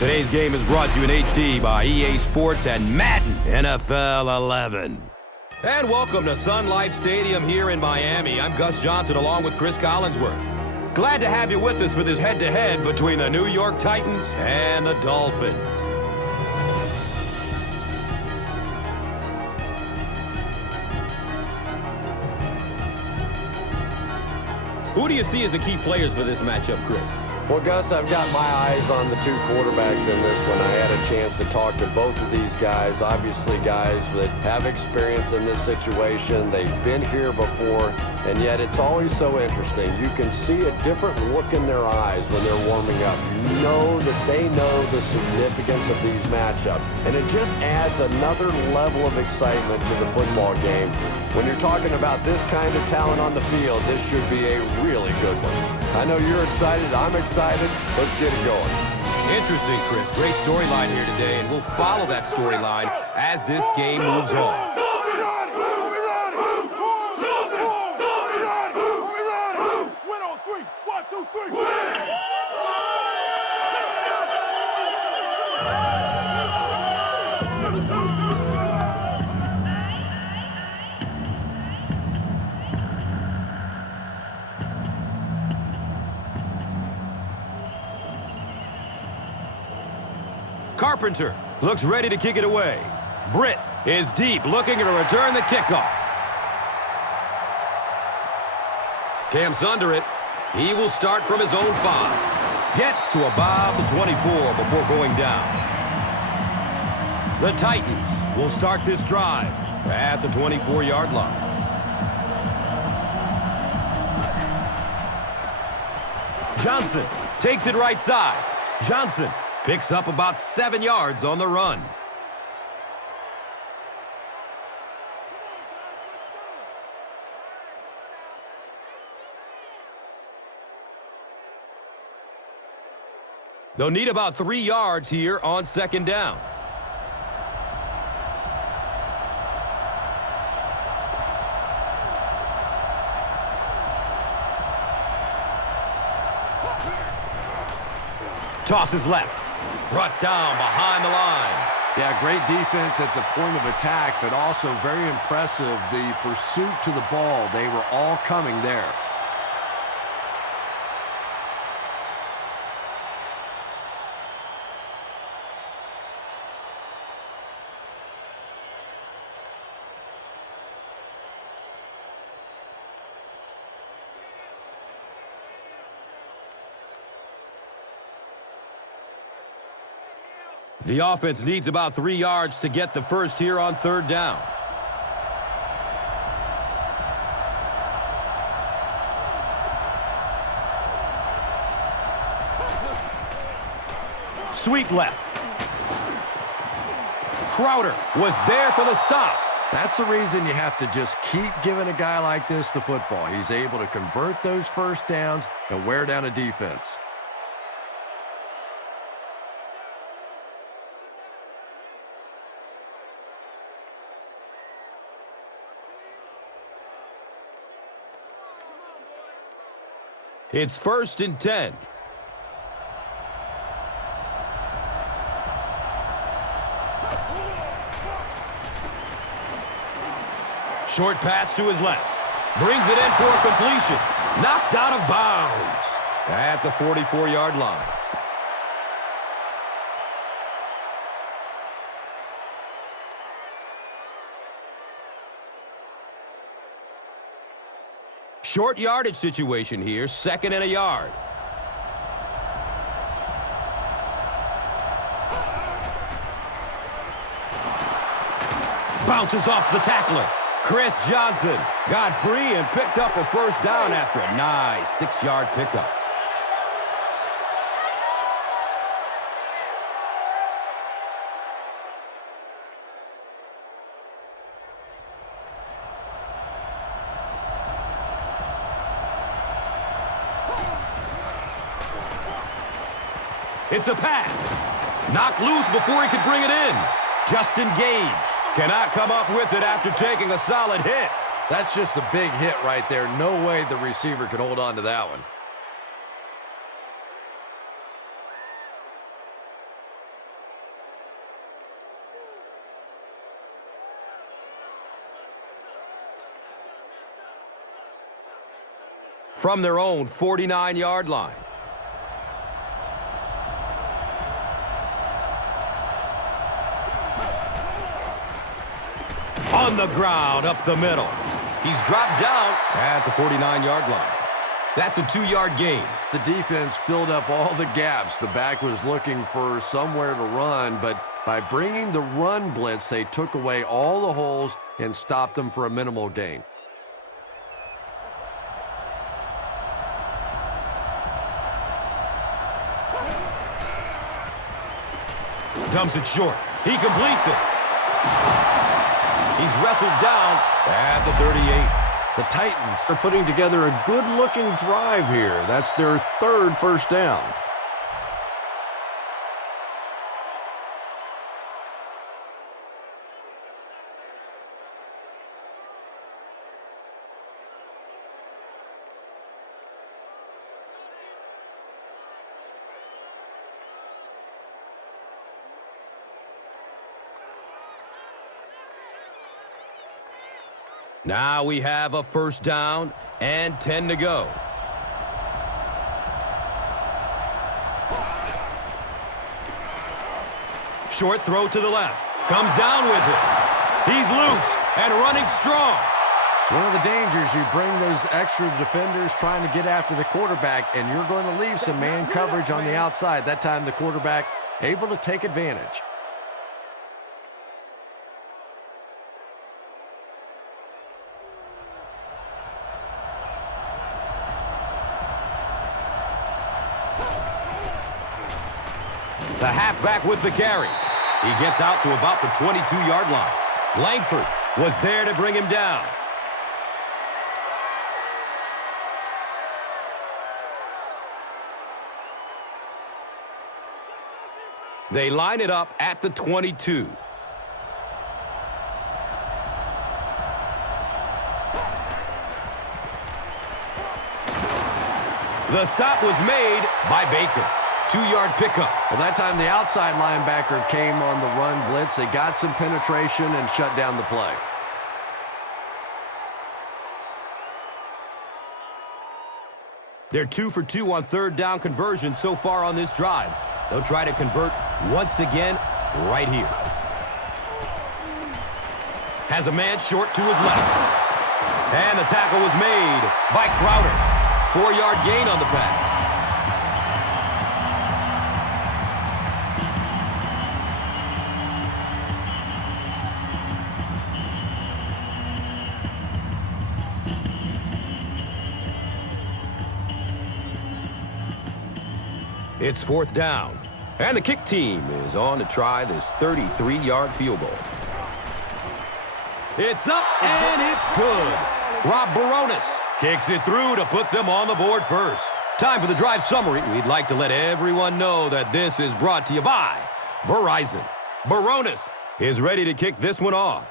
Today's game is brought to you in HD by EA Sports and Madden NFL 11. And welcome to Sun Life Stadium here in Miami. I'm Gus Johnson along with Cris Collinsworth. Glad to have you with us for this head-to-head between the New York Titans and the Dolphins. Who do you see as the key players for this matchup, Cris? Well, Gus, I've got my eyes on the two quarterbacks in this one. I had a chance to talk to both of these guys, obviously guys that have experience in this situation. They've been here before, and yet it's always so interesting. You can see a different look in their eyes when they're warming up. You know that they know the significance of these matchups, and it just adds another level of excitement to the football game. When you're talking about this kind of talent on the field, this should be a really good one. I know you're excited. I'm excited. Let's get it going. Interesting, Cris. Great storyline here today, and we'll follow that storyline as this game moves on. Win on three. 1, 2, 3. Carpenter looks ready to kick it away. Britt is deep, looking to return the kickoff. Cam's under it. He will start from his own 5. Gets to about the 24 before going down. The Titans will start this drive at the 24-yard line. Johnson takes it right side. Johnson picks up about 7 yards on the run. They'll need about 3 yards here on second down. Tosses left. Brought down behind the line. Yeah, great defense at the point of attack, but also very impressive, the pursuit to the ball. They were all coming there. The offense needs about 3 yards to get the first here on third down. Sweep left. Crowder was there for the stop. That's the reason you have to just keep giving a guy like this the football. He's able to convert those first downs and wear down a defense. It's 1st and 10. Short pass to his left. Brings it in for a completion. Knocked out of bounds at the 44-yard line. Short yardage situation here, 2nd and a yard. Bounces off the tackler. Cris Johnson got free and picked up a first down after a nice 6-yard pickup. It's a pass. Knocked loose before he could bring it in. Justin Gage cannot come up with it after taking a solid hit. That's just a big hit right there. No way the receiver could hold on to that one. from their own 49-yard line. On the ground, up the middle. He's dropped down at the 49-yard line. That's a 2-yard gain. The defense filled up all the gaps. The back was looking for somewhere to run, but by bringing the run blitz, they took away all the holes and stopped them for a minimal gain. Dumps it short. He completes it. He's wrestled down at the 38. The Titans are putting together a good-looking drive here. That's their 3rd first down. Now we have a first down and 10 to go. Short throw to the left. Comes down with it. He's loose and running strong. It's one of the dangers. You bring those extra defenders trying to get after the quarterback, and you're going to leave some man coverage on the outside. That time the quarterback able to take advantage. The halfback with the carry. He gets out to about the 22-yard line. Langford was there to bring him down. They line it up at the 22. The stop was made by Baker. 2-yard pickup. Well, that time the outside linebacker came on the run blitz. They got some penetration and shut down the play. They're 2 for 2 on 3rd down conversion so far on this drive. They'll try to convert once again right here. Has a man short to his left. And the tackle was made by Crowder. 4-yard gain on the pass. It's 4th down, and the kick team is on to try this 33-yard field goal. It's up, and it's good. Rob Baronis kicks it through to put them on the board first. Time for the drive summary. We'd like to let everyone know that this is brought to you by Verizon. Baronis is ready to kick this one off.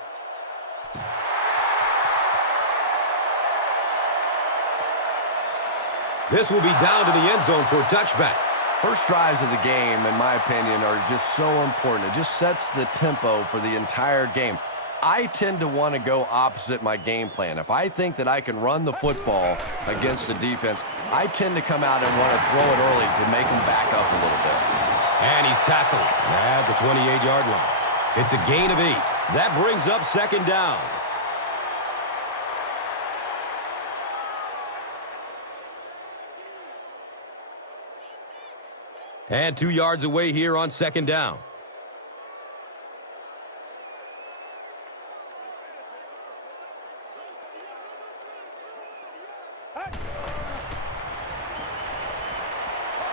This will be down to the end zone for a touchback. First drives of the game, in my opinion, are just so important. It just sets the tempo for the entire game. I tend to want to go opposite my game plan. If I think that I can run the football against the defense, I tend to come out and want to throw it early to make them back up a little bit. And he's tackled at the 28-yard line. It's a gain of 8. That brings up 2nd down. And 2 yards away here on 2nd down.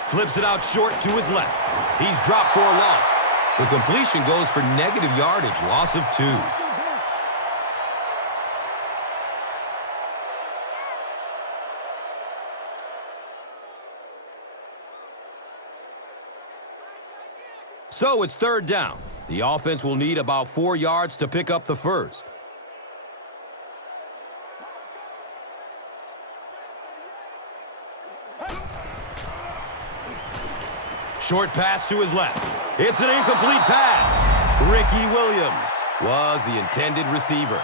Flips it out short to his left. He's dropped for a loss. The completion goes for negative yardage, loss of 2. So it's 3rd down. The offense will need about 4 yards to pick up the first. Short pass to his left. It's an incomplete pass. Ricky Williams was the intended receiver.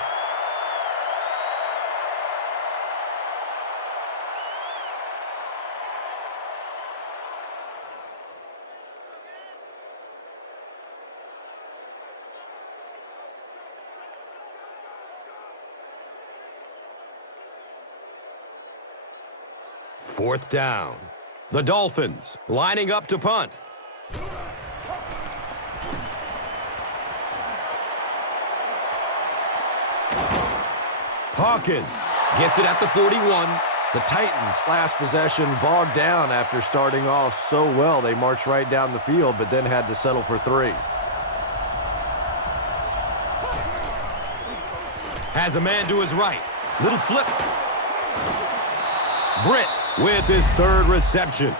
4th down. The Dolphins lining up to punt. Hawkins gets it at the 41. The Titans' last possession bogged down after starting off so well. They marched right down the field, but then had to settle for 3. Has a man to his right. Little flip. Britt with his 3rd reception.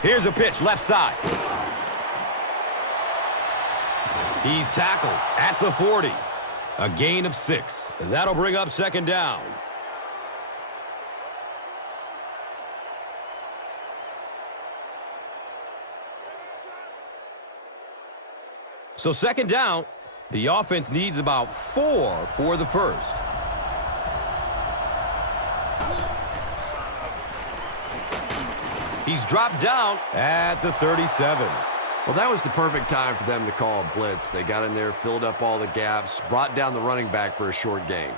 Here's a pitch left side. He's tackled at the 40. A gain of 6. That'll bring up 2nd down. So 2nd down, the offense needs about 4 for the first. He's dropped down at the 37. Well, that was the perfect time for them to call a blitz. They got in there, filled up all the gaps, brought down the running back for a short gain.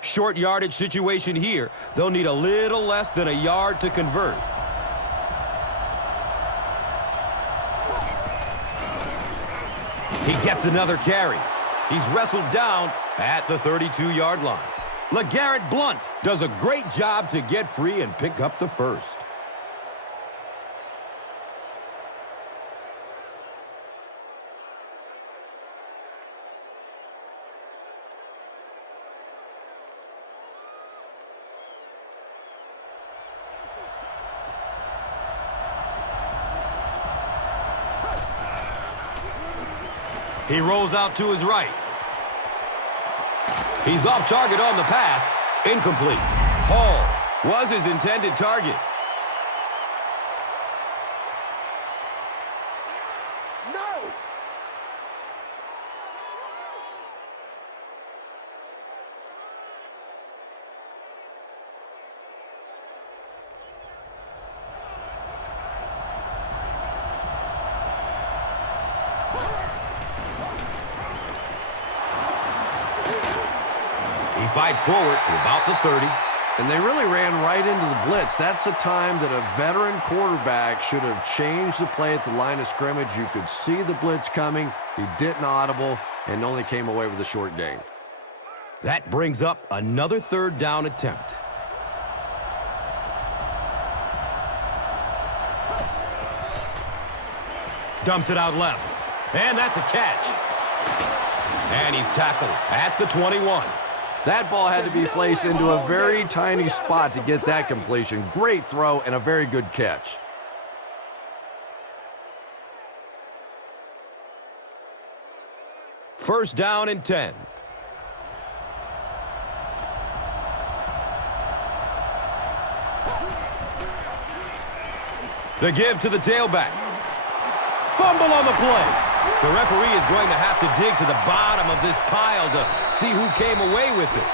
Short yardage situation here. They'll need a little less than a yard to convert. He gets another carry. He's wrestled down at the 32-yard line. LeGarrette Blount does a great job to get free and pick up the first. He rolls out to his right. He's off target on the pass. Incomplete. Hall was his intended target. No! He fights forward to about the 30. And they really ran right into the blitz. That's a time that a veteran quarterback should have changed the play at the line of scrimmage. You could see the blitz coming. He didn't audible and only came away with a short gain. That brings up another 3rd down attempt. Dumps it out left. And that's a catch. And he's tackled at the 21. That ball had to be placed into a very tiny spot to get that completion. Great throw and a very good catch. First down and 10. The give to the tailback. Fumble on the play. The referee is going to have to dig to the bottom of this pile to see who came away with it.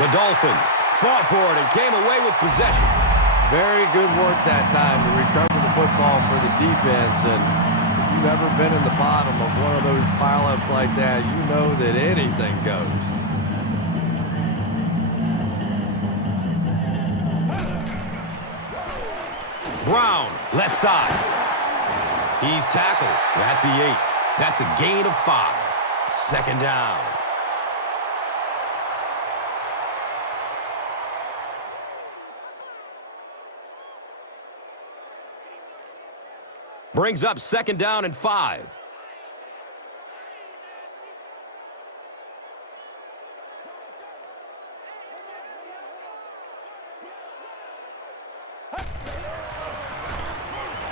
The Dolphins fought for it and came away with possession. Very good work that time to recover the football for the defense. And if you've ever been in the bottom of one of those pileups like that, you know that anything goes. Brown, left side. He's tackled at the 8. That's a gain of 5. 2nd down. Brings up 2nd down and 5.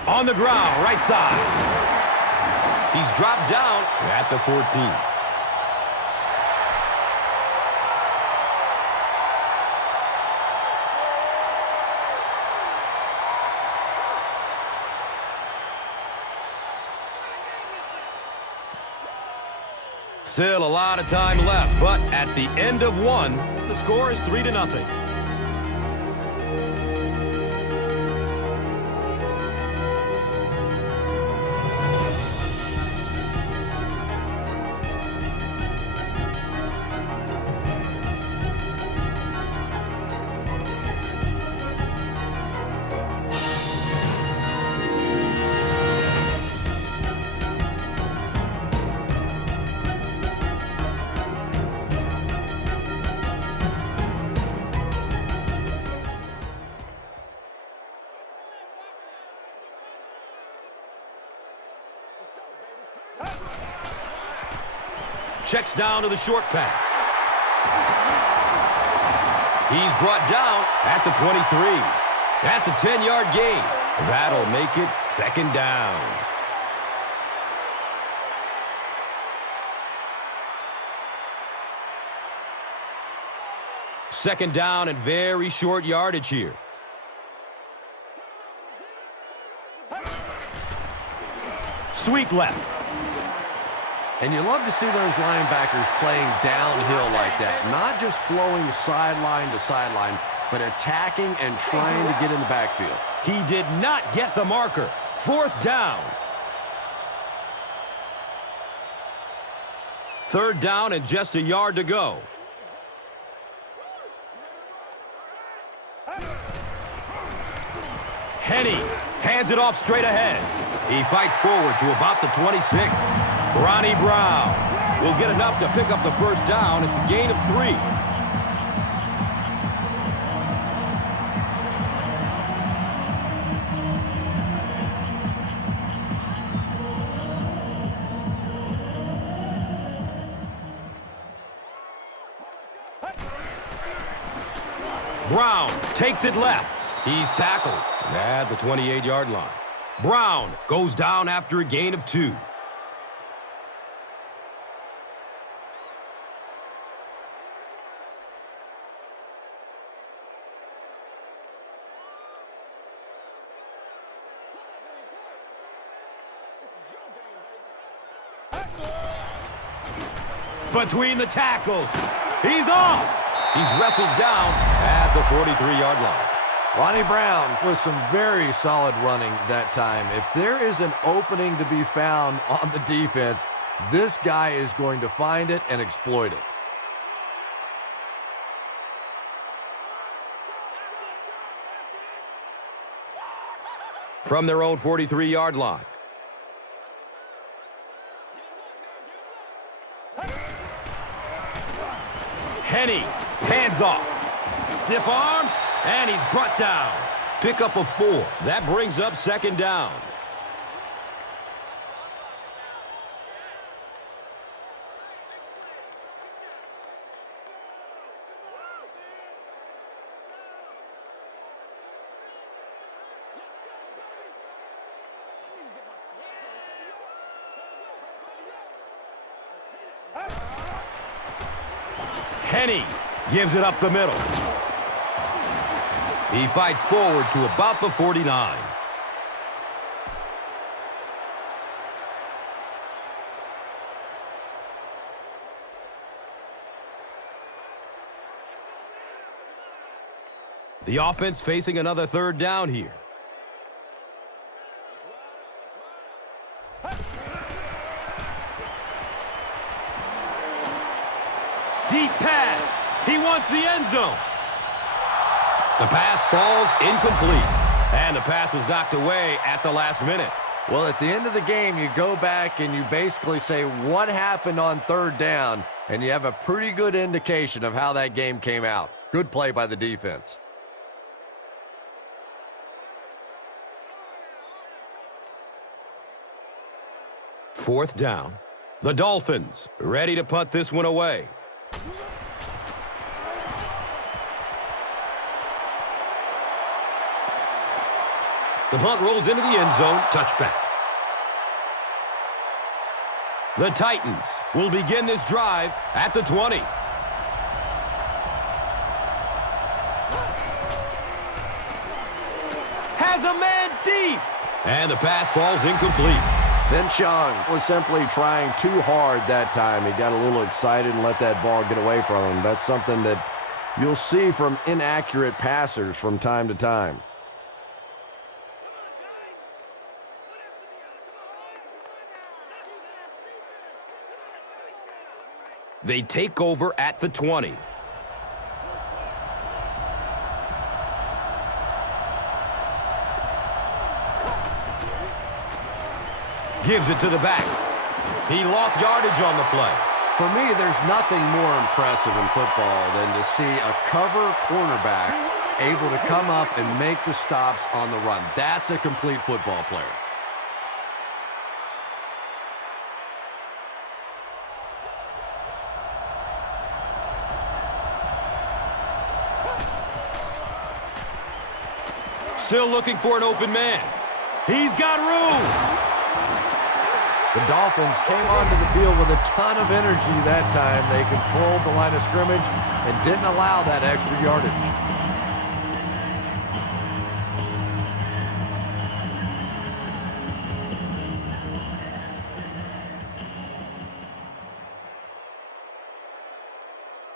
On the ground, right side. He's dropped down at the 14. Still a lot of time left, but at the end of one, the score is 3-0. Checks down to the short pass. He's brought down at the 23. That's a 10-yard gain. That'll make it 2nd down. Second down and very short yardage here. Sweep left. And you love to see those linebackers playing downhill like that. Not just flowing sideline to sideline, but attacking and trying to get in the backfield. He did not get the marker. 4th down. 3rd down and just a yard to go. Henney hands it off straight ahead. He fights forward to about the 26. Ronnie Brown will get enough to pick up the 1st down. It's a gain of 3. Brown takes it left. He's tackled at the 28-yard line. Brown goes down after a gain of 2. Between the tackles. He's off. He's wrestled down at the 43-yard line. Ronnie Brown with some very solid running that time. If there is an opening to be found on the defense, this guy is going to find it and exploit it. From their own 43-yard line. Henney, hands off. Stiff arms, and he's brought down. Pick up a 4. That brings up 2nd down. Henney gives it up the middle. He fights forward to about the 49. The offense facing another 3rd down here. Deep pass. He wants the end zone. The pass falls incomplete. And the pass was knocked away at the last minute. Well, at the end of the game, you go back and you basically say what happened on 3rd down, and you have a pretty good indication of how that game came out. Good play by the defense. Fourth down. The Dolphins ready to punt this one away. The punt rolls into the end zone. Touchback. The Titans will begin this drive at the 20. Has a man deep. And the pass falls incomplete. Penchant was simply trying too hard that time. He got a little excited and let that ball get away from him. That's something that you'll see from inaccurate passers from time to time. They take over at the 20. Gives it to the back. He lost yardage on the play. For me, there's nothing more impressive in football than to see a cover cornerback able to come up and make the stops on the run. That's a complete football player. Still looking for an open man. He's got room. The Dolphins came onto the field with a ton of energy that time. They controlled the line of scrimmage and didn't allow that extra yardage.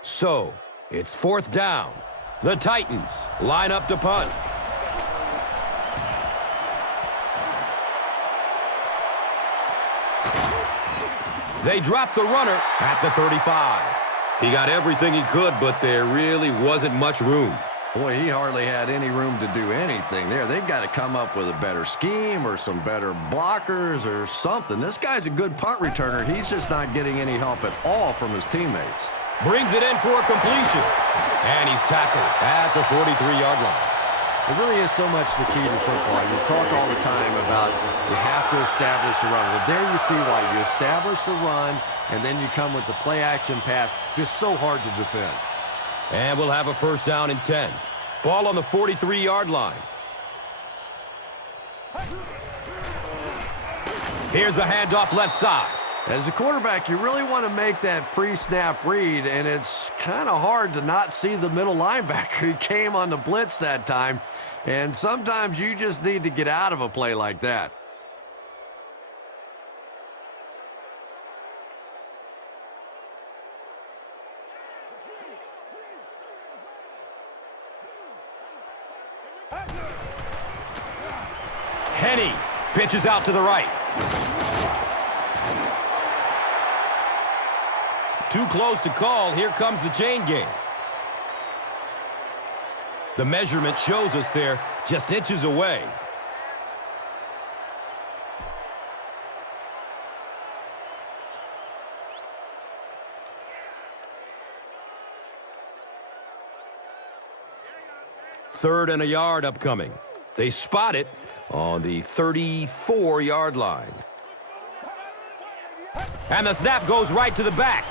So, it's 4th down. The Titans line up to punt. They dropped the runner at the 35. He got everything he could, but there really wasn't much room. Boy, he hardly had any room to do anything there. They've got to come up with a better scheme or some better blockers or something. This guy's a good punt returner. He's just not getting any help at all from his teammates. Brings it in for a completion. And he's tackled at the 43-yard line. It really is so much the key to football. You talk all the time about you have to establish the run. Well, there you see why. You establish the run, and then you come with the play-action pass. Just so hard to defend. And we'll have a 1st down and 10. Ball on the 43-yard line. Here's a handoff left side. As a quarterback, you really want to make that pre-snap read, and it's kind of hard to not see the middle linebacker. He came on the blitz that time, and sometimes you just need to get out of a play like that. Henny pitches out to the right. Too close to call. Here comes the chain game. The measurement shows us they're just inches away. Third and a yard upcoming. They spot it on the 34-yard line. And the snap goes right to the back.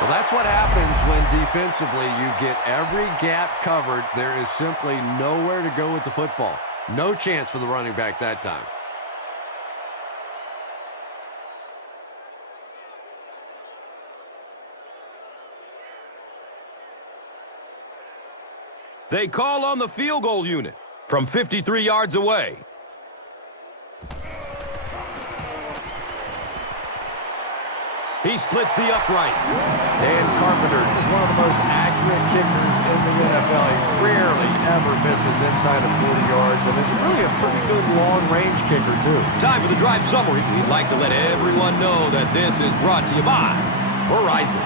Well, that's what happens when defensively you get every gap covered. There is simply nowhere to go with the football. No chance for the running back that time. They call on the field goal unit from 53 yards away. He splits the uprights. Dan Carpenter is one of the most accurate kickers in the NFL. He rarely ever misses inside of 40 yards, and is really a pretty good long-range kicker, too. Time for the drive summary. We'd like to let everyone know that this is brought to you by Verizon.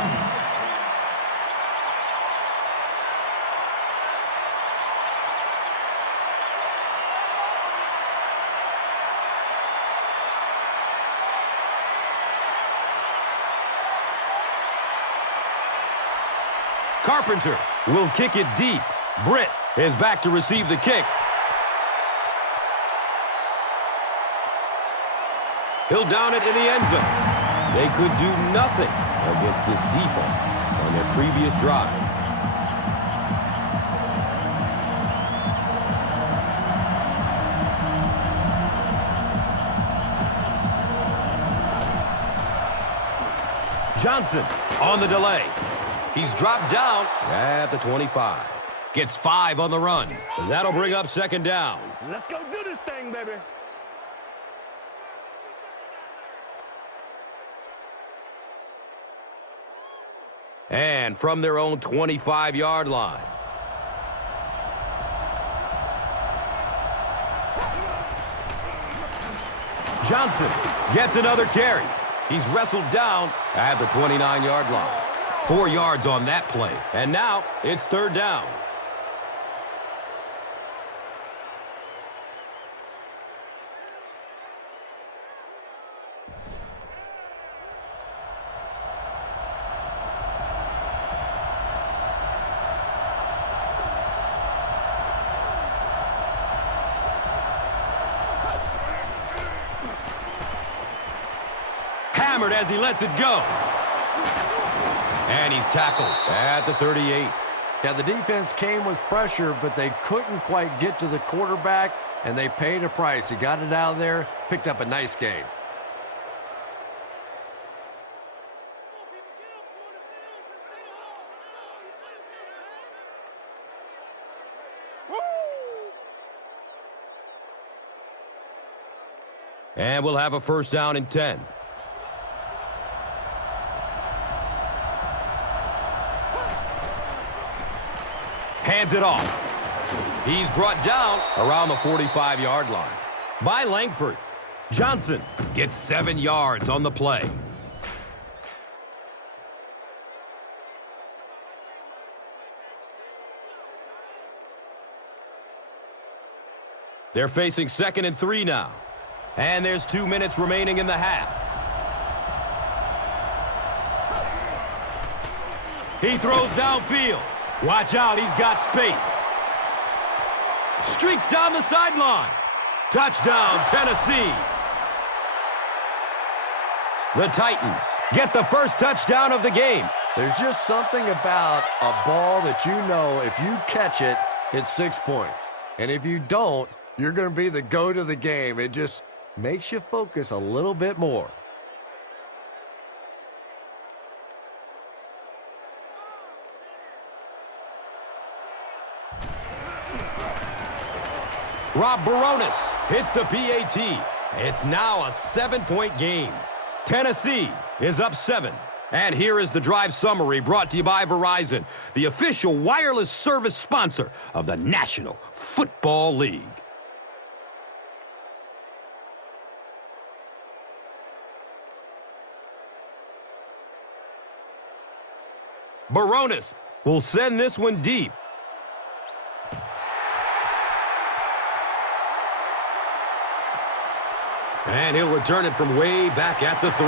Carpenter will kick it deep. Britt is back to receive the kick. He'll down it in the end zone. They could do nothing against this defense on their previous drive. Johnson on the delay. He's dropped down at the 25. Gets 5 on the run. That'll bring up second down. Let's go do this thing, baby. And from their own 25-yard line. Johnson gets another carry. He's wrestled down at the 29-yard line. 4 yards on that play. And now it's third down. Hammered as he lets it go. And he's tackled at the 38. Yeah, the defense came with pressure, but they couldn't quite get to the quarterback, and they paid a price. He got it out of there, picked up a nice game. And we'll have a first down and 10. Hands it off. He's brought down around the 45-yard line by Langford. Johnson gets 7 yards on the play. They're facing 2nd and 3 now. And there's 2 minutes remaining in the half. He throws downfield. Watch out, he's got space. Streaks down the sideline. Touchdown, Tennessee. The Titans get the first touchdown of the game. There's just something about a ball that you know if you catch it, it's 6 points. And if you don't, you're going to be the goat of the game. It just makes you focus a little bit more. Rob Baronis hits the PAT. It's now a 7-point game. Tennessee is up 7. And here is the drive summary brought to you by Verizon, the official wireless service sponsor of the National Football League. Baronis will send this one deep. And he'll return it from way back at the 3.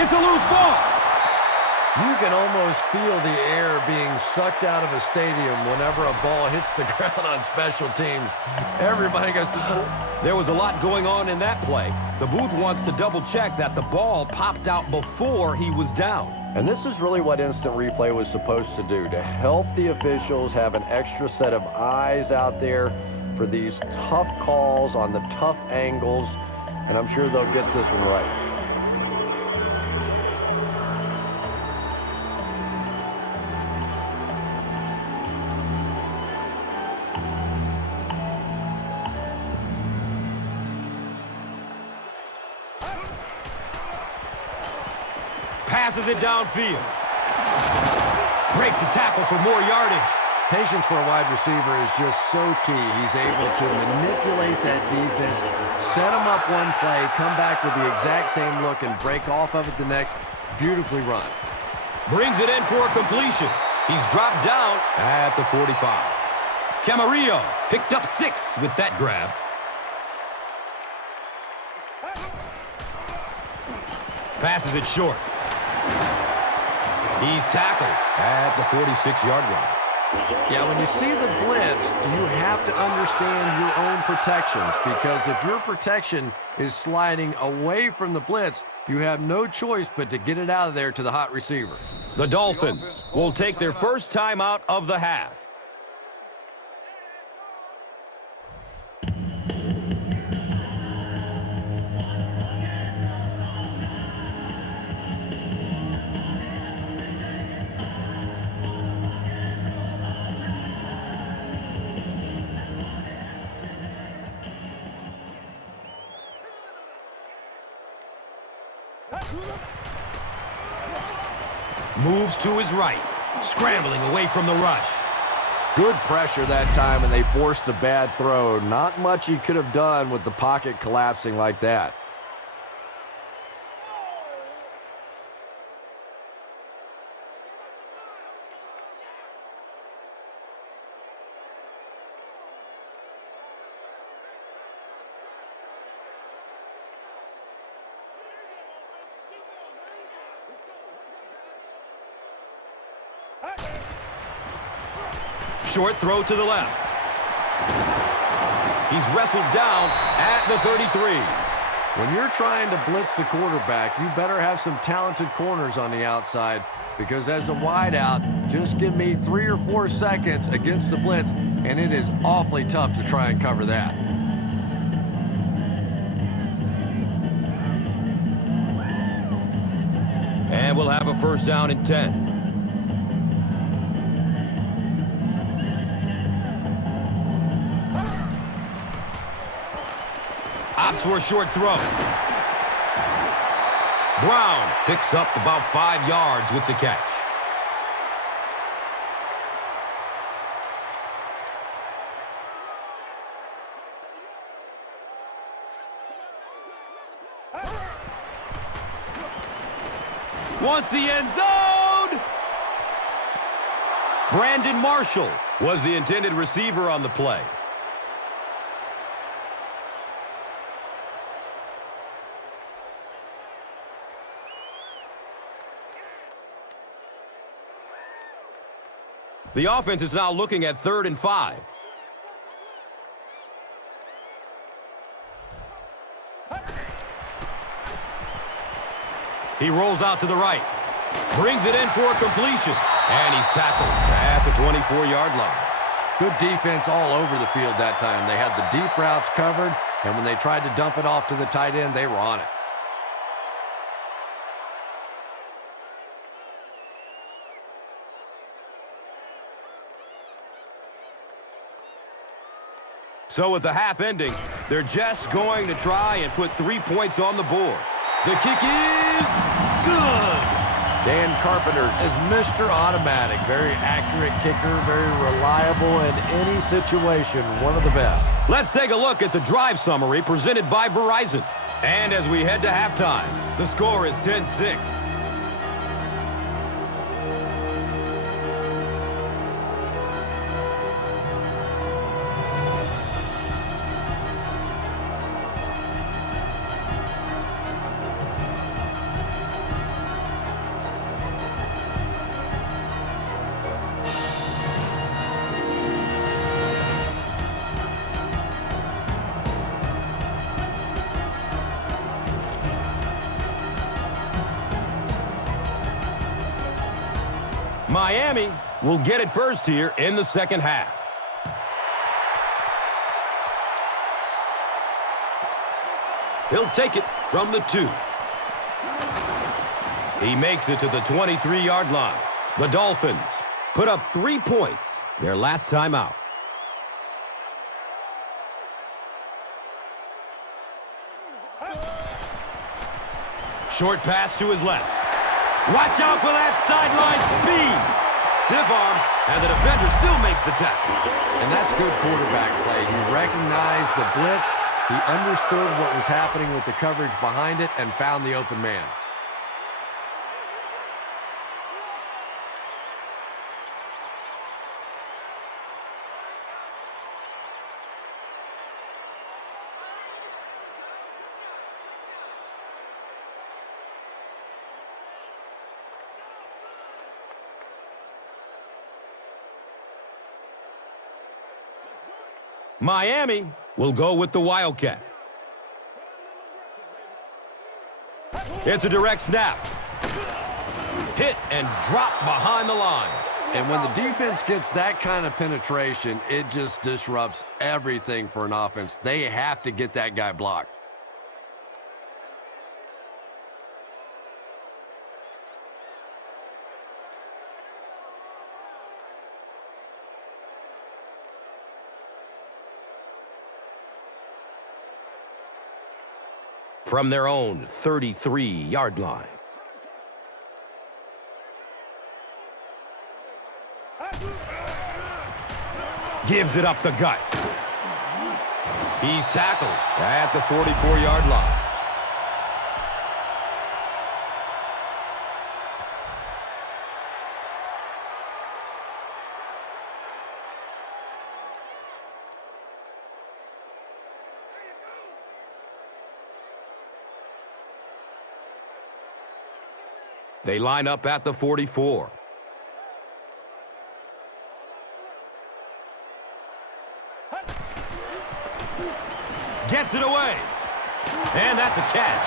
It's a loose ball. You can almost feel the air being sucked out of a stadium whenever a ball hits the ground on special teams. Everybody goes... There was a lot going on in that play. The booth wants to double-check that the ball popped out before he was down. And this is really what instant replay was supposed to do, to help the officials have an extra set of eyes out there for these tough calls on the tough angles, and I'm sure they'll get this one right. Passes it downfield. Breaks the tackle for more yardage. Patience for a wide receiver is just so key. He's able to manipulate that defense, set them up one play, come back with the exact same look, and break off of it the next. Beautifully run. Brings it in for a completion. He's dropped down at the 45. Camarillo picked up 6 with that grab. Passes it short. He's tackled at the 46-yard line. Yeah, when you see the blitz, you have to understand your own protections, because if your protection is sliding away from the blitz, you have no choice but to get it out of there to the hot receiver. The Dolphins will take their first time out of the half. Moves to his right, scrambling away from the rush. Good pressure that time, and they forced a bad throw. Not much he could have done with the pocket collapsing like that. Short throw to the left. He's wrestled down at the 33. When you're trying to blitz the quarterback, you better have some talented corners on the outside, because as a wideout, just give me 3 or 4 seconds against the blitz, and it is awfully tough to try and cover that. And we'll have a first down and 10. Opts for a short throw. Brown picks up about 5 yards with the catch. Wants the end zone! Brandon Marshall was the intended receiver on the play. The offense is now looking at 3rd and 5. He rolls out to the right. Brings it in for a completion. And he's tackled at the 24-yard line. Good defense all over the field that time. They had the deep routes covered, and when they tried to dump it off to the tight end, they were on it. So with the half ending, they're just going to try and put 3 points on the board. The kick is good. Dan Carpenter is Mr. Automatic. Very accurate kicker, very reliable in any situation. One of the best. Let's take a look at the drive summary presented by Verizon. And as we head to halftime, the score is 10-6. Miami will get it first here in the second half. He'll take it from the 2. He makes it to the 23-yard line. The Dolphins put up 3 points their last time out. Short pass to his left. Watch out for that sideline speed. Stiff arms, and the defender still makes the tackle. And that's good quarterback play. He recognized the blitz. He understood what was happening with the coverage behind it and found the open man. Miami will go with the Wildcat. It's a direct snap. Hit and drop behind the line. And when the defense gets that kind of penetration, it just disrupts everything for an offense. They have to get that guy blocked. from their own 33-yard line. Gives it up the gut. He's tackled at the 44-yard line. They line up at the 44. Gets it away. And that's a catch.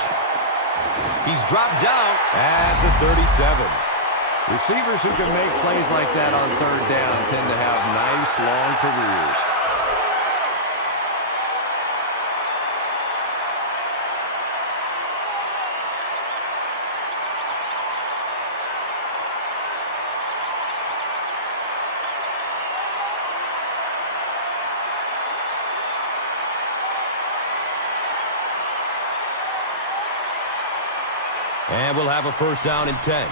He's dropped down at the 37. Receivers who can make plays like that on third down tend to have nice, long careers. And we'll have a first down and 10.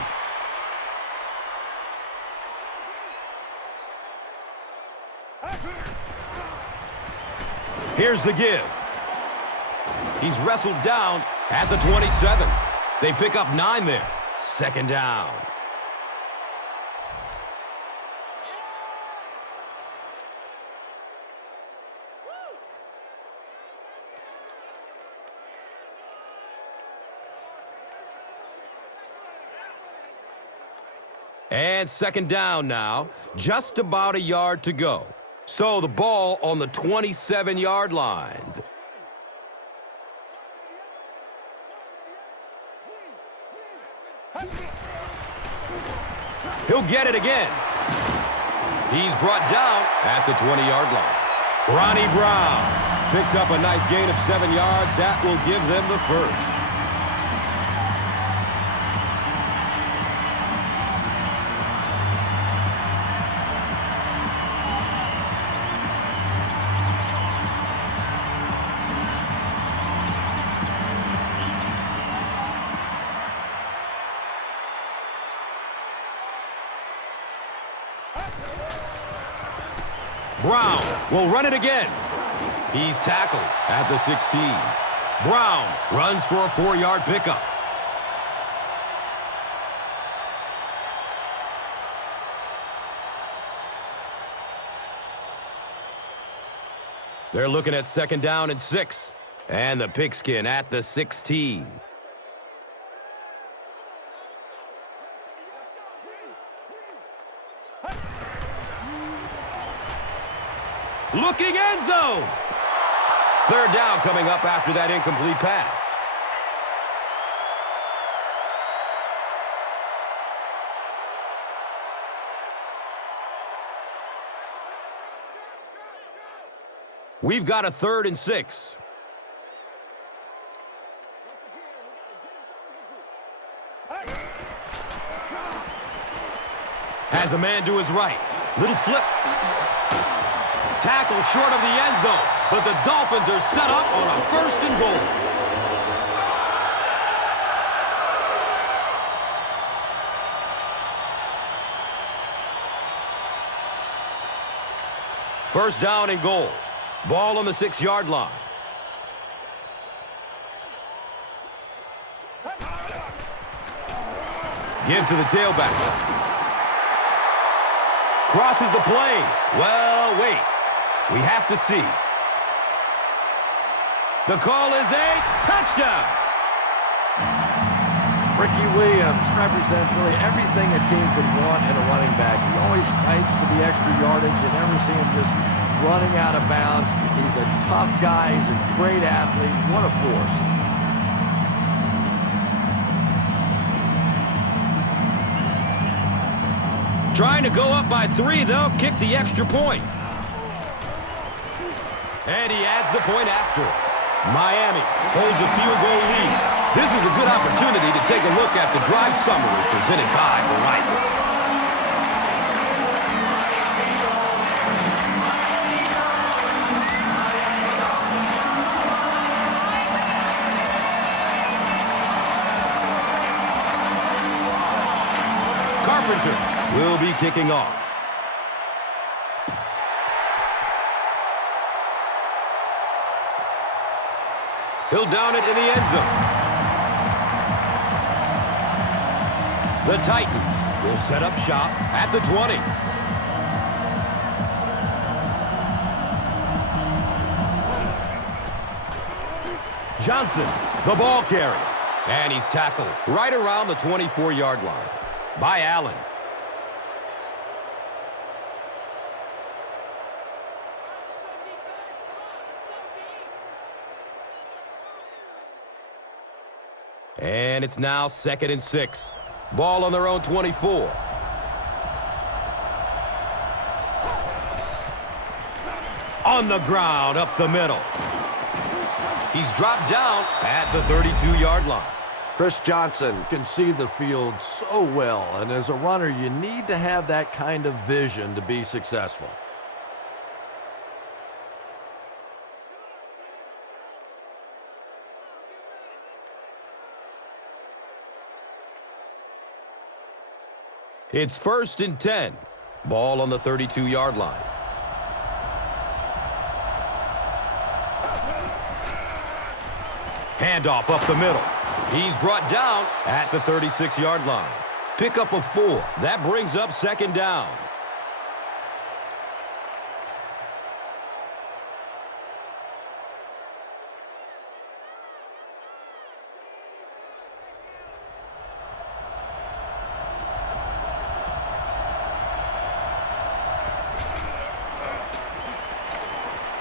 Here's the give. He's wrestled down at the 27. They pick up 9 there. Second down. And second down now, just about a yard to go. So the ball on the 27-yard line. He'll get it again. He's brought down at the 20-yard line. Ronnie Brown picked up a nice gain of 7 yards. That will give them the first. Brown will run it again. He's tackled at the 16. Brown runs for a 4-yard pickup. They're looking at second down and 6. And the pigskin at the 16. Looking end zone. Third down coming up after that incomplete pass. We've got a 3rd and 6. Has a man to his right. Little flip. Tackle short of the end zone, but the Dolphins are set up on a 1st and goal. First down and goal. Ball on the 6-yard line. Give to the tailback. Crosses the plane. Well, wait. We have to see. The call is a touchdown. Ricky Williams represents really everything a team could want in a running back. He always fights for the extra yardage. You never see him just running out of bounds. He's a tough guy. He's a great athlete. What a force. Trying to go up by 3, they'll kick the extra point. And he adds the point after. Miami holds a field goal lead. This is a good opportunity to take a look at the drive summary presented by Verizon. Johnson will be kicking off. He'll down it in the end zone. The Titans will set up shop at the 20. Johnson, the ball carrier. And he's tackled right around the 24-yard line by Allen. And it's now 2nd and 6. Ball on their own 24. On the ground, up the middle. He's dropped down at the 32-yard line. Cris Johnson can see the field so well, and as a runner, you need to have that kind of vision to be successful. It's 1st and 10. Ball on the 32-yard line. Handoff up the middle. He's brought down at the 36-yard line. Pick up of 4. That brings up 2nd down.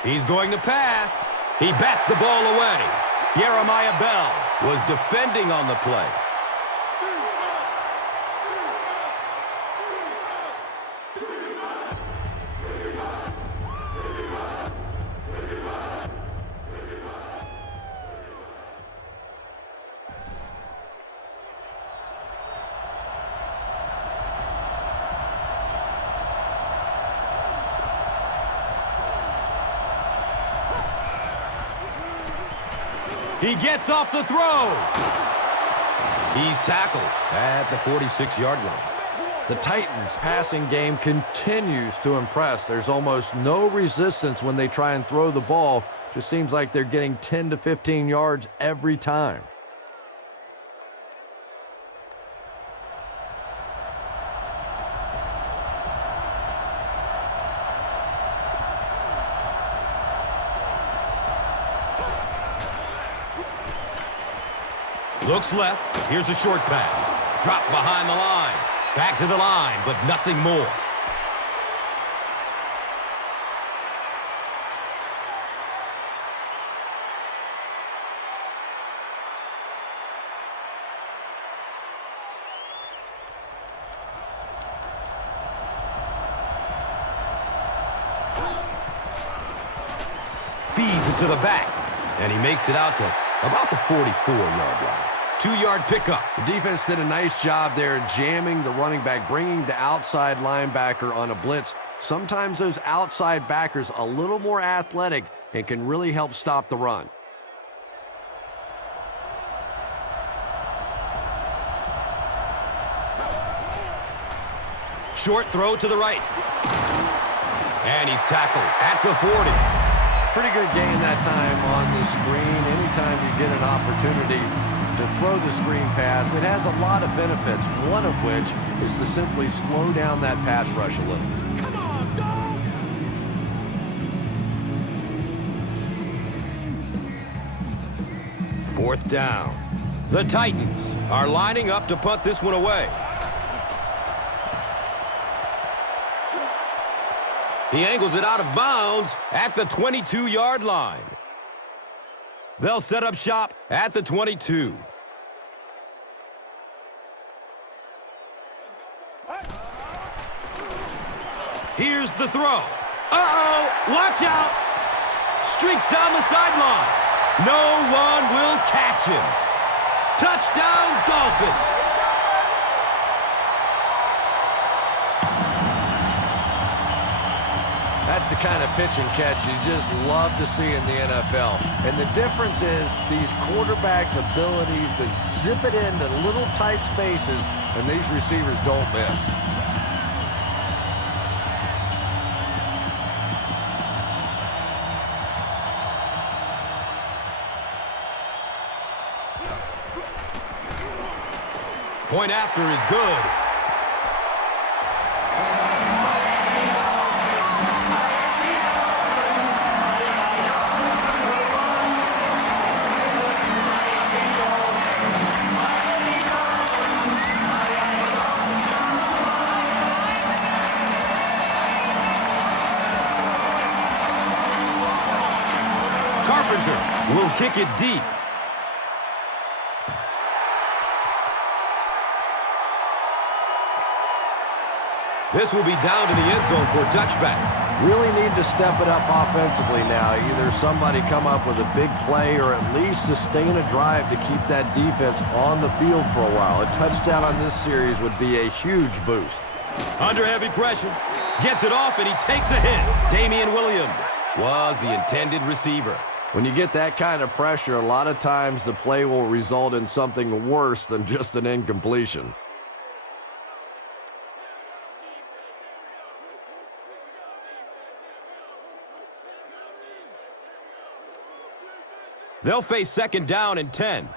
He's going to pass. He bats the ball away. Jeremiah Bell was defending on the play. He gets off the throw. He's tackled at the 46-yard line. The Titans' passing game continues to impress. There's almost no resistance when they try and throw the ball. Just seems like they're getting 10 to 15 yards every time. Looks left. Here's a short pass. Dropped behind the line. Back to the line, but nothing more. Feeds it to the back, and he makes it out to about the 44-yard line. 2-yard pickup. The defense did a nice job there jamming the running back, bringing the outside linebacker on a blitz. Sometimes those outside backers a little more athletic and can really help stop the run. Short throw to the right. And he's tackled at the 40. Pretty good gain that time on the screen. Anytime you get an opportunity to throw the screen pass, it has a lot of benefits, one of which is to simply slow down that pass rush a little. Come on, dog! 4th down. The Titans are lining up to punt this one away. He angles it out of bounds at the 22-yard line. They'll set up shop at the 22. Here's the throw. Uh-oh, watch out. Streaks down the sideline. No one will catch him. Touchdown, Dolphins. That's the kind of pitch and catch you just love to see in the NFL. And the difference is these quarterbacks' abilities to zip it into little tight spaces, and these receivers don't miss. Point after is good. Carpenter will kick it deep. This will be down to the end zone for a touchback. Really need to step it up offensively now. Either somebody come up with a big play or at least sustain a drive to keep that defense on the field for a while. A touchdown on this series would be a huge boost. Under heavy pressure. Gets it off and he takes a hit. Damian Williams was the intended receiver. When you get that kind of pressure, a lot of times the play will result in something worse than just an incompletion. They'll face second down and 10.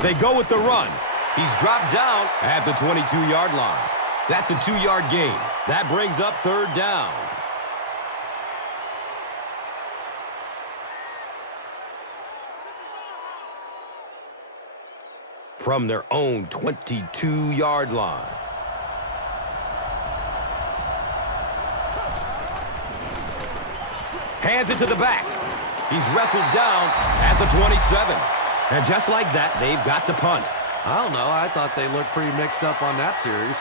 They go with the run. He's dropped down at the 22-yard line. That's a 2-yard gain. That brings up third down. From their own 22-yard line. Hands it to the back. He's wrestled down at the 27. And just like that, they've got to punt. I don't know. I thought they looked pretty mixed up on that series.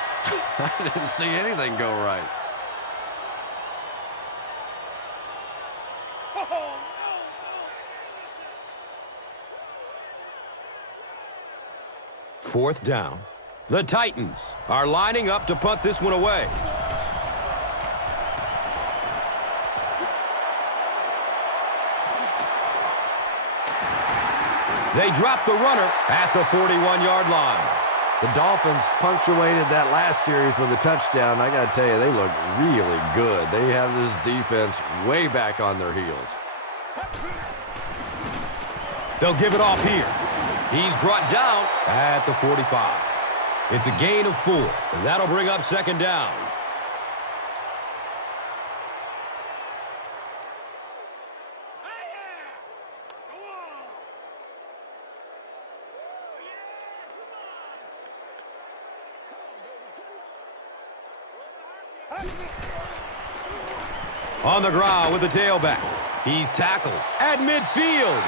I didn't see anything go right. Fourth down. The Titans are lining up to punt this one away. They drop the runner at the 41-yard line. The Dolphins punctuated that last series with a touchdown. I got to tell you, they look really good. They have this defense way back on their heels. They'll give it off here. He's brought down at the 45. It's a gain of 4, and that'll bring up second down. On the ground with the tailback. He's tackled at midfield.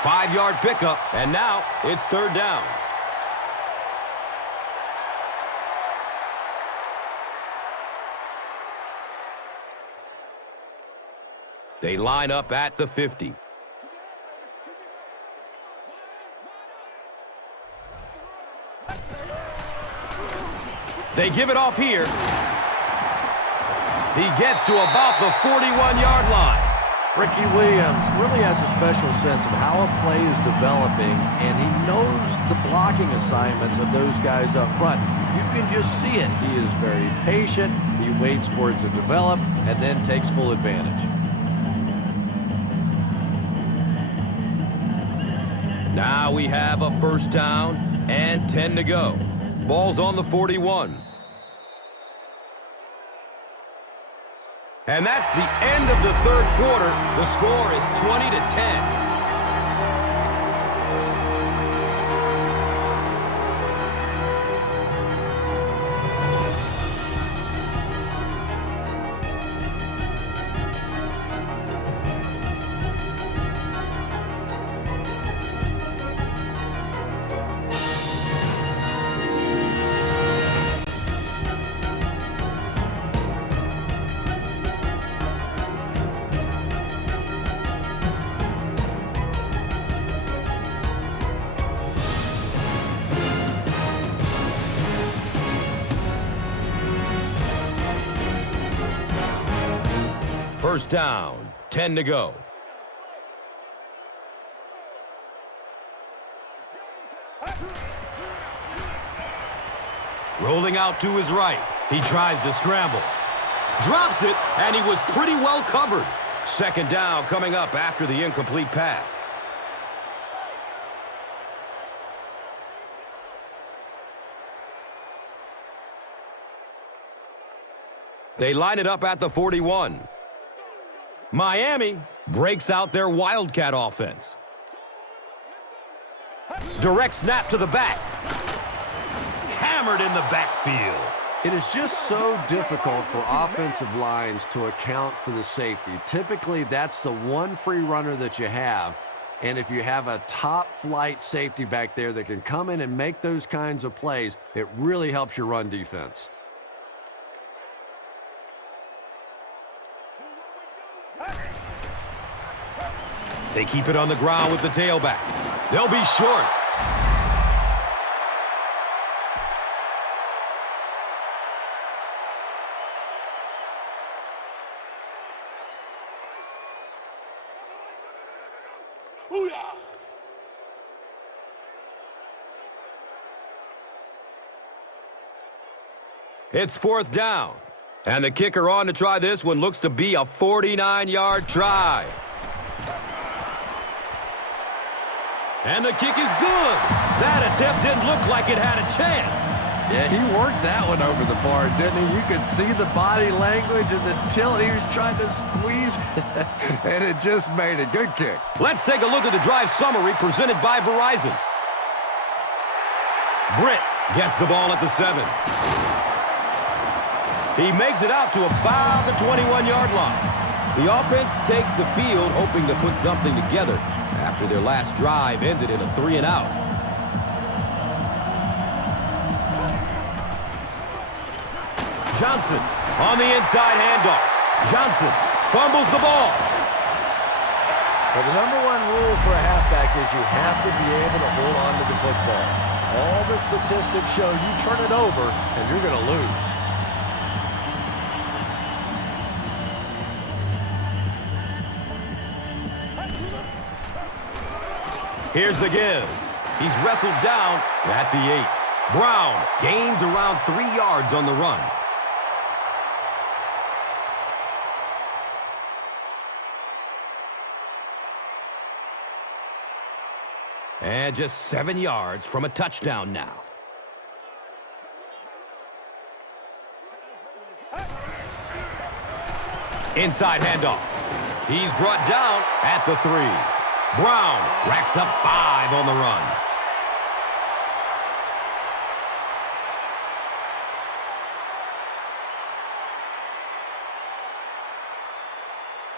5-yard pickup, and now it's third down. They line up at the 50. They give it off here. He gets to about the 41-yard line. Ricky Williams really has a special sense of how a play is developing, and he knows the blocking assignments of those guys up front. You can just see it. He is very patient. He waits for it to develop and then takes full advantage. Now we have a first down and 10 to go. Ball's on the 41. And that's the end of the third quarter. The score is 20-10. First down, 10 to go. Rolling out to his right. He tries to scramble. Drops it, and he was pretty well covered. Second down coming up after the incomplete pass. They line it up at the 41. Miami breaks out their Wildcat offense. Direct snap to the back. Hammered in the backfield. It is just so difficult for offensive lines to account for the safety. Typically, that's the one free runner that you have. And if you have a top-flight safety back there that can come in and make those kinds of plays, it really helps your run defense. They keep it on the ground with the tailback. They'll be short. It's fourth down. And the kicker on to try this one looks to be a 49-yard try. And the kick is good. That attempt didn't look like it had a chance. Yeah, he worked that one over the bar, didn't he? You could see the body language and the tilt. He was trying to squeeze, and it just made a good kick. Let's take a look at the drive summary presented by Verizon. Britt gets the ball at the 7. He makes it out to about the 21-yard line. The offense takes the field, hoping to put something together after their last drive ended in a 3-and-out. Johnson on the inside handoff. Johnson fumbles the ball. Well, the number one rule for a halfback is you have to be able to hold on to the football. All the statistics show you turn it over, and you're going to lose. Here's the give. He's wrestled down at the 8. Brown gains around 3 yards on the run. And just 7 yards from a touchdown now. Inside handoff. He's brought down at the 3. Brown racks up 5 on the run.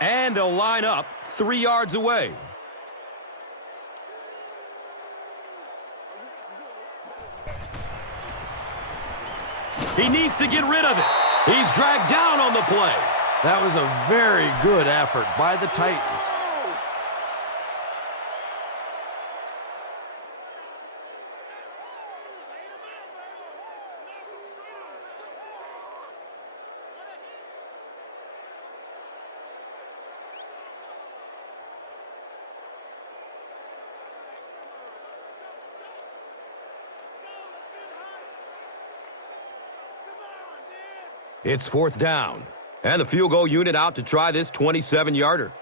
And they'll line up 3 yards away. He needs to get rid of it. He's dragged down on the play. That was a very good effort by the Titans. It's fourth down. And the field goal unit out to try this 27-yarder.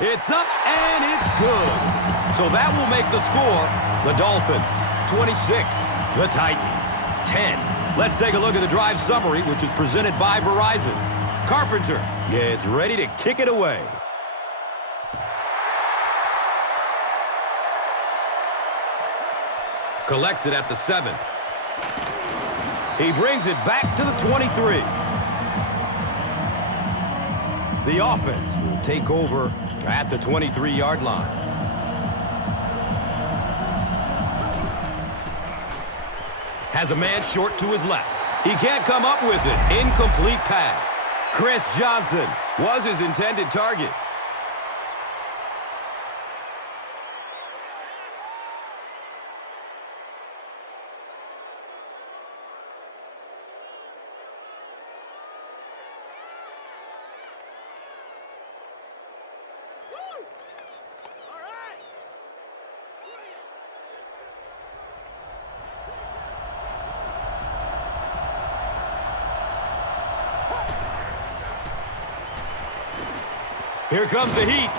It's up, and it's good. So that will make the score the Dolphins 26, the Titans 10. Let's take a look at the drive summary, which is presented by Verizon. Carpenter gets ready to kick it away. Collects it at the 7. He brings it back to the 23. The offense will take over at the 23-yard line. Has a man short to his left. He can't come up with it. Incomplete pass. Cris Johnson was his intended target. Here comes the heat.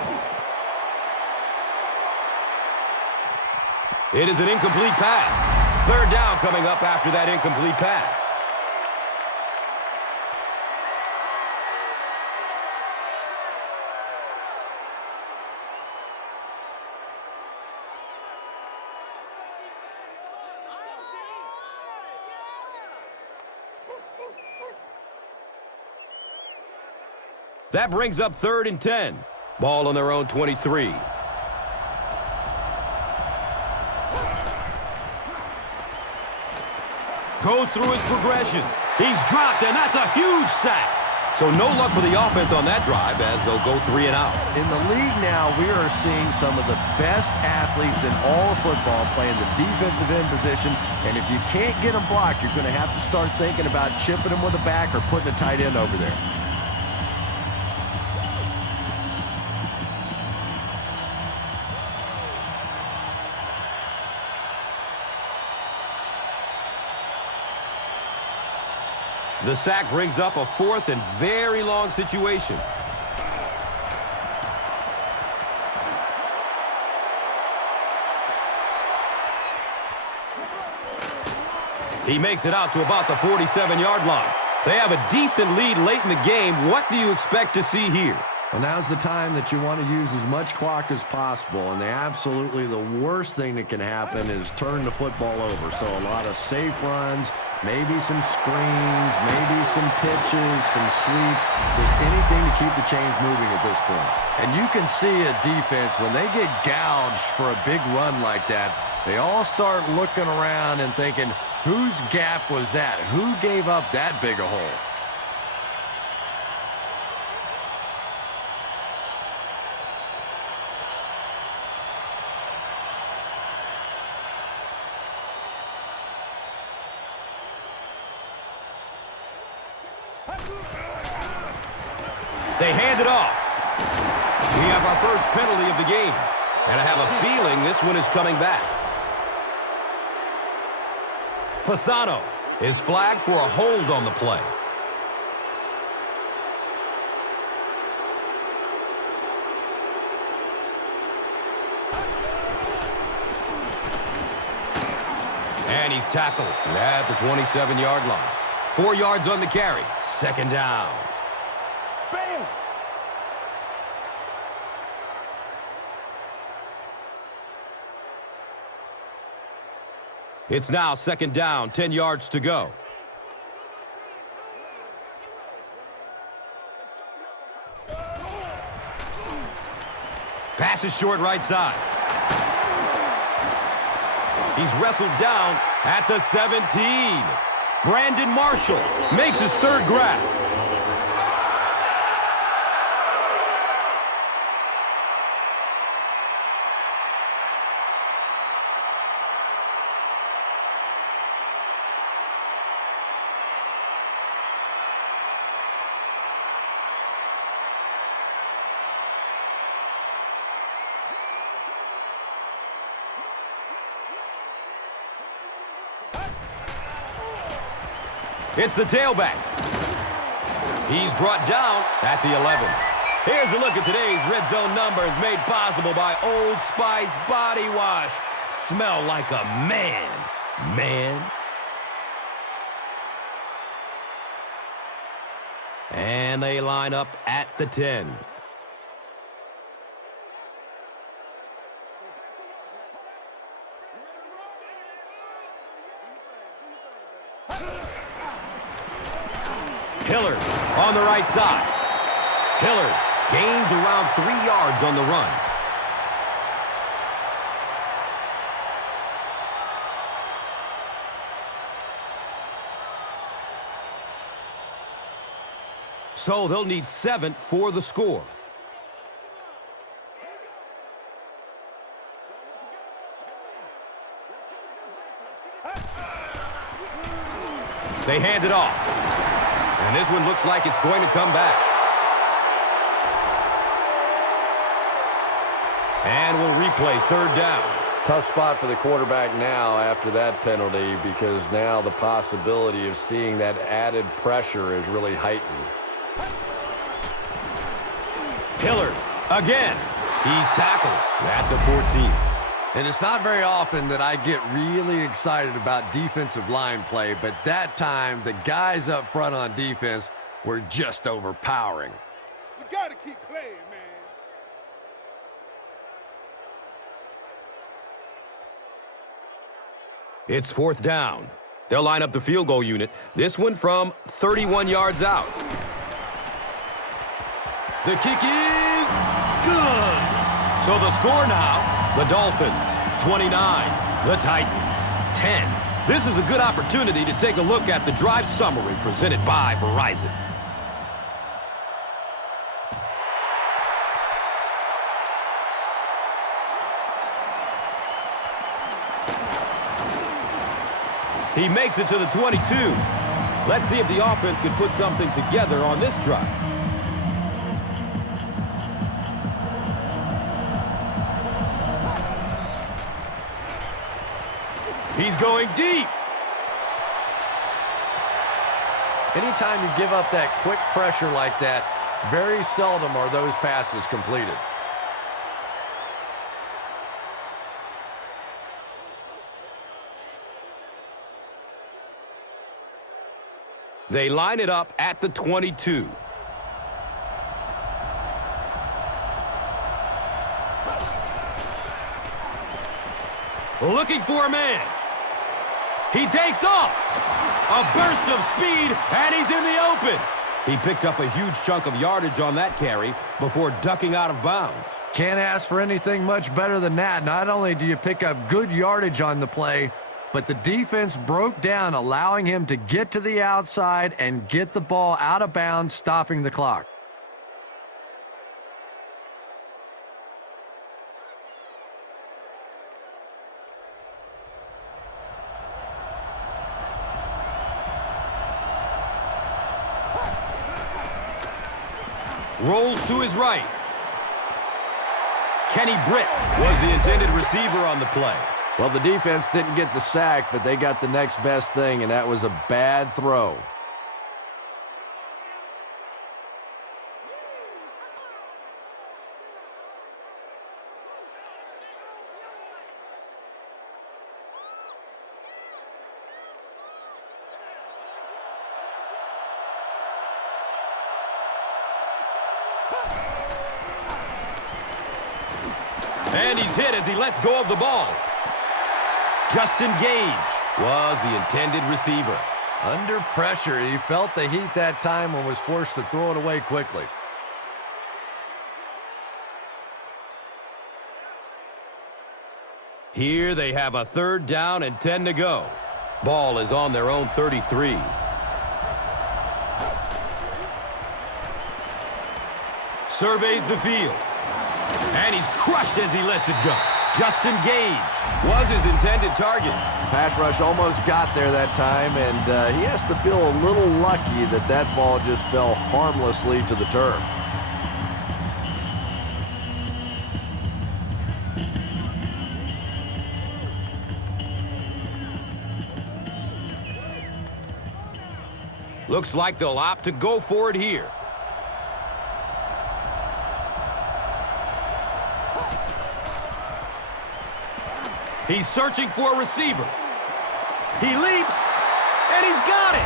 It is an incomplete pass. Third down coming up after that incomplete pass. That brings up 3rd and 10. Ball on their own 23. Goes through his progression. He's dropped, and that's a huge sack. So no luck for the offense on that drive as they'll go 3 and out. In the league now, we are seeing some of the best athletes in all of football playing the defensive end position. And if you can't get them blocked, you're going to have to start thinking about chipping them with a back or putting a tight end over there. The sack brings up a 4th and very long situation. He makes it out to about the 47-yard line. They have a decent lead late in the game. What do you expect to see here? Well, now's the time that you want to use as much clock as possible, and absolutely the worst thing that can happen is turn the football over. So a lot of safe runs, maybe some screens, maybe some pitches, some sweeps, just anything to keep the chains moving at this point. And you can see a defense, when they get gouged for a big run like that, they all start looking around and thinking, whose gap was that? Who gave up that big a hole? They hand it off. We have our first penalty of the game. And I have a feeling this one is coming back. Fasano is flagged for a hold on the play. And he's tackled at the 27-yard line. 4 yards on the carry. 2nd down. Bam! It's now 2nd down, 10 yards to go. Pass is short right side. He's wrestled down at the 17. Brandon Marshall makes his 3rd grab. It's the tailback. He's brought down at the 11. Here's a look at today's red zone numbers made possible by Old Spice Body Wash. Smell like a man. And they line up at the 10. Hillard on the right side. Hillard gains around 3 yards on the run. So they'll need 7 for the score. They hand it off. And this one looks like it's going to come back. And we'll replay 3rd down. Tough spot for the quarterback now after that penalty, because now the possibility of seeing that added pressure is really heightened. Hillard again. He's tackled at the 14. And it's not very often that I get really excited about defensive line play, but that time the guys up front on defense were just overpowering. You got to keep playing, man. It's 4th down. They'll line up the field goal unit. This one from 31 yards out. The kick is good. So the score now, the Dolphins 29, the Titans 10. This is a good opportunity to take a look at the drive summary presented by Verizon. He makes it to the 22. Let's see if the offense can put something together on this drive. He's going deep. Anytime you give up that quick pressure like that, very seldom are those passes completed. They line it up at the 22. Looking for a man. He takes off. A burst of speed, and he's in the open. He picked up a huge chunk of yardage on that carry before ducking out of bounds. Can't ask for anything much better than that. Not only do you pick up good yardage on the play, but the defense broke down, allowing him to get to the outside and get the ball out of bounds, stopping the clock. Rolls to his right. Kenny Britt was the intended receiver on the play. Well, the defense didn't get the sack, but they got the next best thing, and that was a bad throw. And he's hit as he lets go of the ball. Justin Gage was the intended receiver. Under pressure, he felt the heat that time and was forced to throw it away quickly. Here they have a 3rd down and 10 to go. Ball is on their own 33. Surveys the field. And he's crushed as he lets it go. Justin Gage was his intended target. Pass rush almost got there that time, and he has to feel a little lucky that that ball just fell harmlessly to the turf. Looks like they'll opt to go for it here. He's searching for a receiver. He leaps, and he's got it.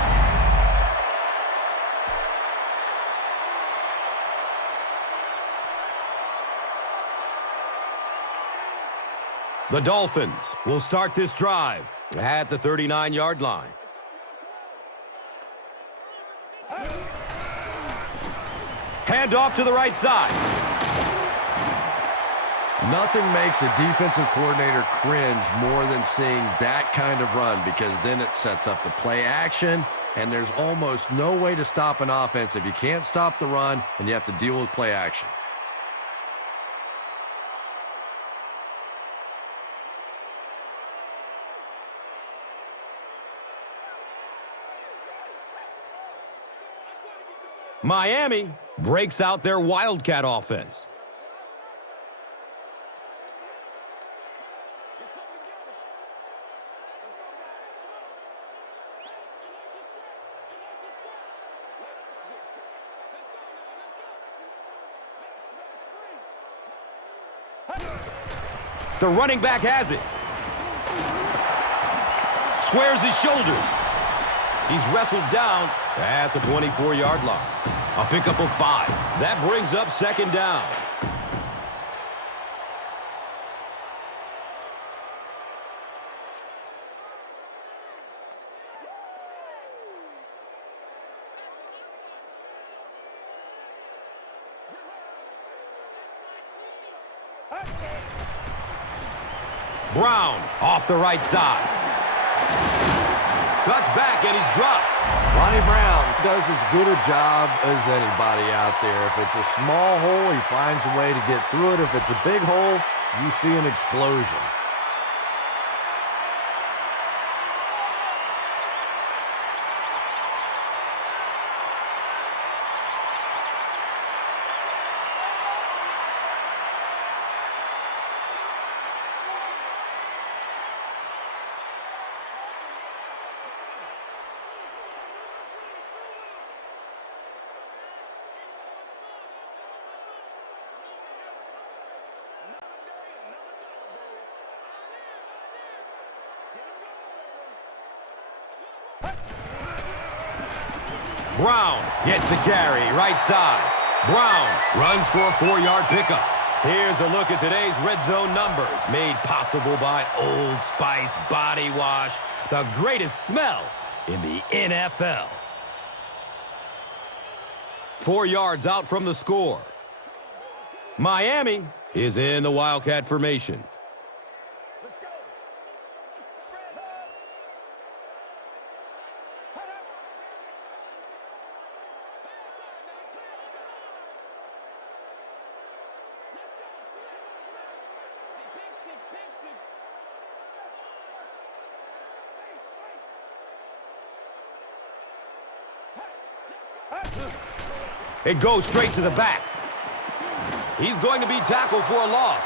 The Dolphins will start this drive at the 39-yard line. Hand off to the right side. Nothing makes a defensive coordinator cringe more than seeing that kind of run, because then it sets up the play action, and there's almost no way to stop an offense if you can't stop the run and you have to deal with play action. Miami breaks out their Wildcat offense. The running back has it. Squares his shoulders. He's wrestled down at the 24-yard line. A pickup of 5. That brings up second down. Brown off the right side. Cuts back and he's dropped. Ronnie Brown does as good a job as anybody out there. If it's a small hole, he finds a way to get through it. If it's a big hole, you see an explosion. Brown gets a carry, right side. Brown runs for a 4-yard pickup. Here's a look at today's red zone numbers, made possible by Old Spice Body Wash, the greatest smell in the NFL. 4 yards out from the score. Miami is in the Wildcat formation. It goes straight to the back. He's going to be tackled for a loss.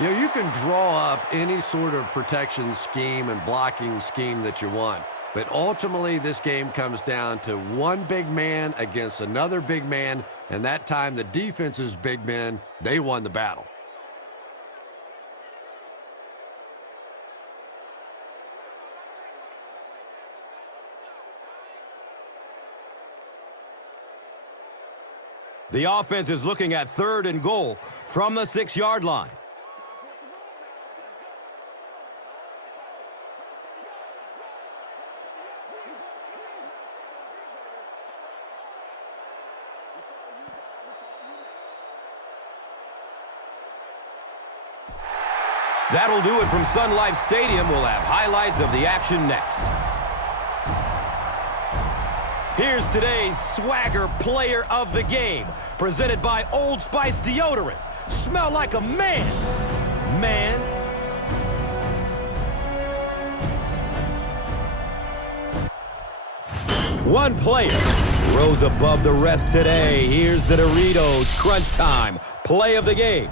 You know, you can draw up any sort of protection scheme and blocking scheme that you want. But ultimately, this game comes down to one big man against another big man. And that time, the defense's big men, they won the battle. The offense is looking at 3rd and goal from the 6-yard line. That'll do it from Sun Life Stadium. We'll have highlights of the action next. Here's today's Swagger Player of the Game, presented by Old Spice Deodorant. Smell like a man. Man. One player rose above the rest today. Here's the Doritos Crunch Time Play of the Game.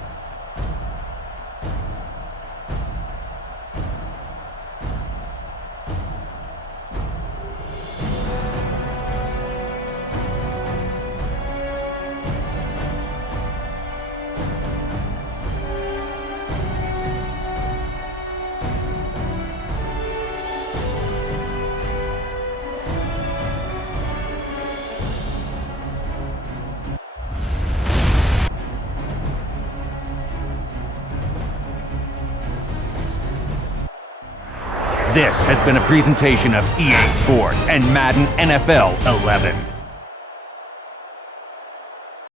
This has been a presentation of EA Sports and Madden NFL 11.